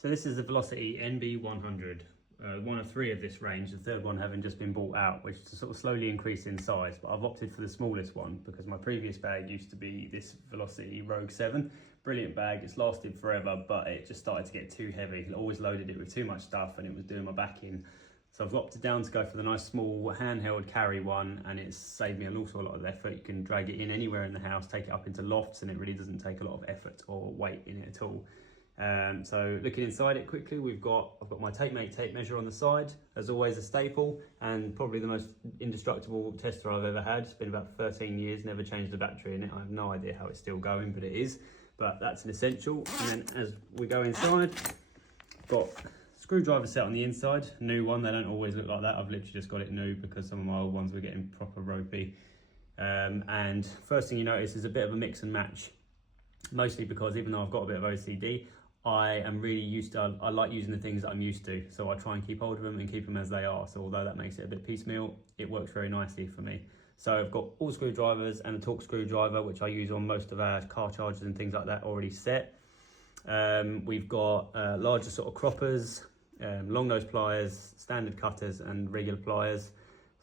So this is the Velocity NB100, one of three of this range, the third one having just been bought out, which is sort of slowly increase in size, but I've opted for the smallest one because my previous bag used to be this Velocity Rogue 7. Brilliant bag, it's lasted forever, but it just started to get too heavy. I always loaded it with too much stuff and it was doing my back in. So I've opted down to go for the nice small handheld carry one, and it's saved me an awful lot of effort. You can drag it in anywhere in the house, take it up into lofts, and it really doesn't take a lot of effort or weight in it at all. So looking inside it quickly, I've got my TapeMate tape measure on the side, as always a staple, and probably the most indestructible tester I've ever had. It's been about 13 years, never changed the battery in it. I have no idea how it's still going, but it is. But that's an essential. And then as we go inside, I've got screwdriver set on the inside, new one. They don't always look like that. I've literally just got it new because some of my old ones were getting proper ropey. And first thing you notice is a bit of a mix and match, mostly because even though I've got a bit of OCD, I am really used to, I like using the things that I'm used to. So I try and keep hold of them and keep them as they are. So although that makes it a bit piecemeal, it works very nicely for me. So I've got all screwdrivers and a Torx screwdriver, which I use on most of our car chargers and things like that already set. We've got larger sort of croppers, long nose pliers, standard cutters and regular pliers,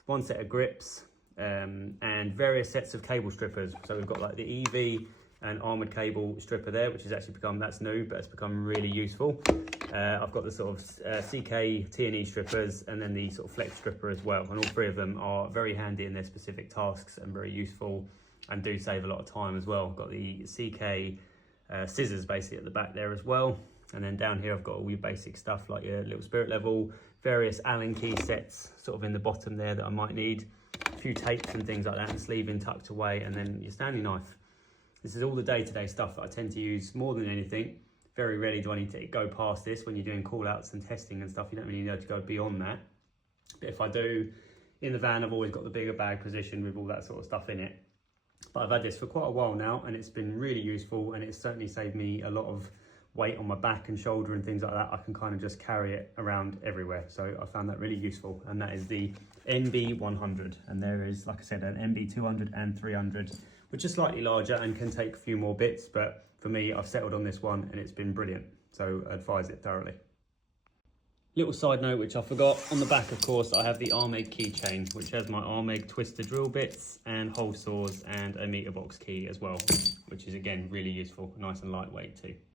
one set of grips, and various sets of cable strippers. So we've got like the EV and armored cable stripper there, which has actually become, that's new, but it's become really useful. I've got the sort of CK T&E strippers and then the sort of flex stripper as well. And all three of them are very handy in their specific tasks and very useful and do save a lot of time as well. I've got the CK scissors basically at the back there as well. And then down here, I've got all your basic stuff like your little spirit level, various Allen key sets sort of in the bottom there that I might need, a few tapes and things like that, and sleeving tucked away, and then your Stanley knife. This is all the day-to-day stuff that I tend to use more than anything. Very rarely do I need to go past this. When you're doing call-outs and testing and stuff, you don't really need to go beyond that. But if I do, in the van, I've always got the bigger bag positioned with all that sort of stuff in it. But I've had this for quite a while now, and it's been really useful, and it's certainly saved me a lot of weight on my back and shoulder and things like that. I can kind of just carry it around everywhere. So I found that really useful, and that is the NB100. And there is, like I said, an NB200 and 300, which are slightly larger and can take a few more bits, but for me, I've settled on this one and it's been brilliant. So I advise it thoroughly. Little side note, which I forgot, on the back, of course, I have the Armeg keychain, which has my Armeg twister drill bits and hole saws and a meter box key as well, which is again, really useful, nice and lightweight too.